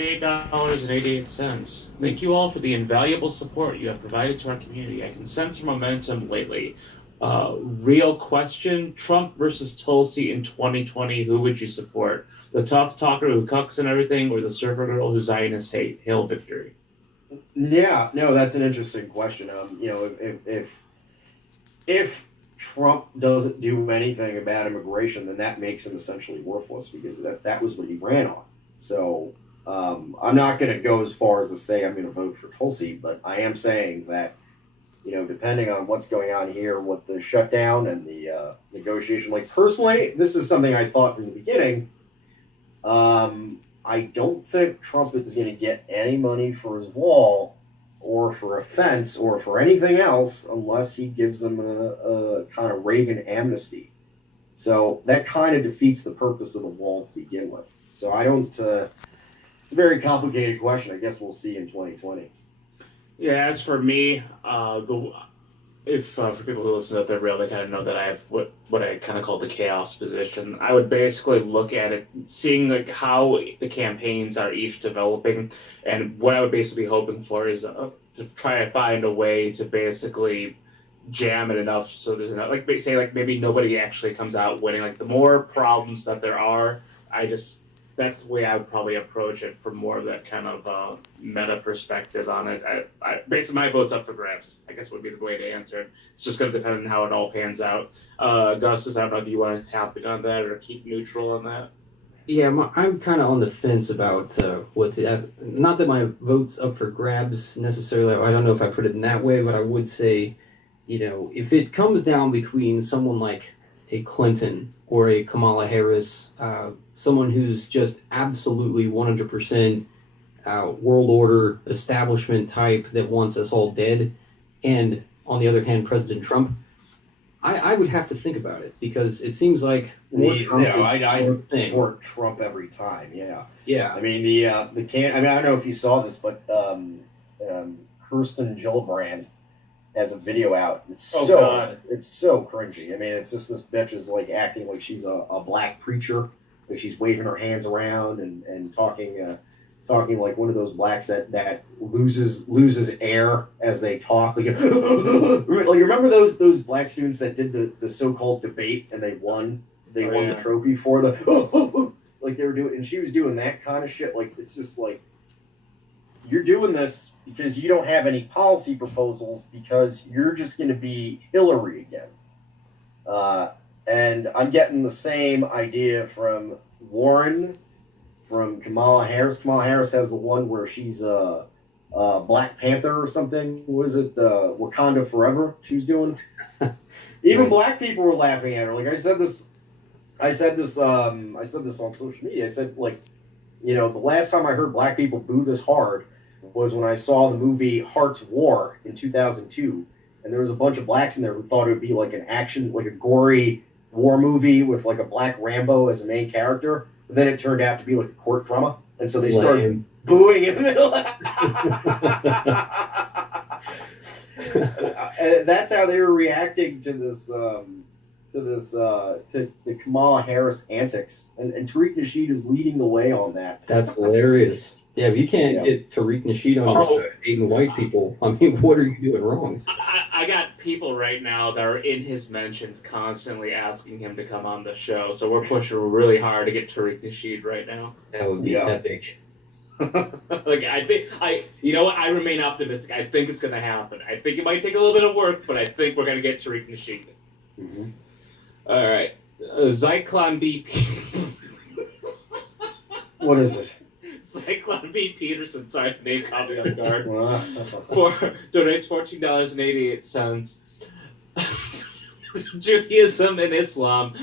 $8.88. Thank you all for the invaluable support you have provided to our community. I can sense your momentum lately. Real question: Trump versus Tulsi in 2020. Who would you support? The tough talker who cucks and everything, or the surfer girl who Zionists hate? Hail victory. Yeah, no, that's an interesting question. If Trump doesn't do anything about immigration, then that makes him essentially worthless because that was what he ran on. So I'm not going to go as far as to say I'm going to vote for Tulsi, but I am saying that depending on what's going on here with the shutdown and the negotiation, like personally, this is something I thought from the beginning. I don't think Trump is going to get any money for his wall or for a fence or for anything else unless he gives them a kind of Reagan amnesty. So that kind of defeats the purpose of the wall to begin with. So I don't. It's a very complicated question. I guess we'll see in 2020. Yeah, as for me, if for people who listen to the real, they kind of know that I have what I kind of call the chaos position. I would basically look at it, seeing like how the campaigns are each developing, and what I would basically be hoping for is to try to find a way to basically jam it enough so there's enough, like say like maybe nobody actually comes out winning. Like the more problems that there are, I just that's the way I would probably approach it from more of that kind of meta perspective on it. Basically, my vote's up for grabs. I guess would be the way to answer it. It's just going to depend on how it all pans out. Gustus, I don't know if you want to hop in on that or keep neutral on that. Yeah, I'm kind of on the fence about what to have. Not that my vote's up for grabs necessarily. I don't know if I put it in that way, but I would say, if it comes down between someone like a Clinton or a Kamala Harris, someone who's just absolutely 100% world order establishment type that wants us all dead, and on the other hand, President Trump, I would have to think about it because it seems like I support Trump every time. Yeah, yeah. I mean the can. I mean I don't know if you saw this, but Kirsten Gillibrand has a video out. It's so cringy. I mean, it's just this bitch is like acting like she's a black preacher, like she's waving her hands around and talking like one of those blacks that loses air as they talk. Like, like remember those black students that did the so-called debate and they won the trophy for the like they were doing, and she was doing that kind of shit. Like it's just like you're doing this because you don't have any policy proposals because you're just going to be Hillary again. And I'm getting the same idea from Warren, from Kamala Harris. Kamala Harris has the one where she's Black Panther or something. What is it? Wakanda Forever. She was doing. Even black people were laughing at her. Like I said this on social media. I said like, the last time I heard black people boo this hard was when I saw the movie Heart's War in 2002, and there was a bunch of blacks in there who thought it would be like an action, like a gory war movie with like a black Rambo as a main character. But then it turned out to be like a court drama, and so they started booing in the middle. That's how they were reacting to this. To the Kamala Harris antics, and Tariq Nasheed is leading the way on that. That's hilarious. Yeah, if you can't get Tariq Nasheed on your side, hating white people, I mean, what are you doing wrong? I got people right now that are in his mentions constantly asking him to come on the show, so we're pushing really hard to get Tariq Nasheed right now. That would be epic. Like I remain optimistic. I think it's going to happen. I think it might take a little bit of work, but I think we're going to get Tariq Nasheed. Mm-hmm. All right, Zyklon BP. What is it? Zyklon B. Peterson, sorry, name caught me on guard. Donates $14.88. Judaism and Islam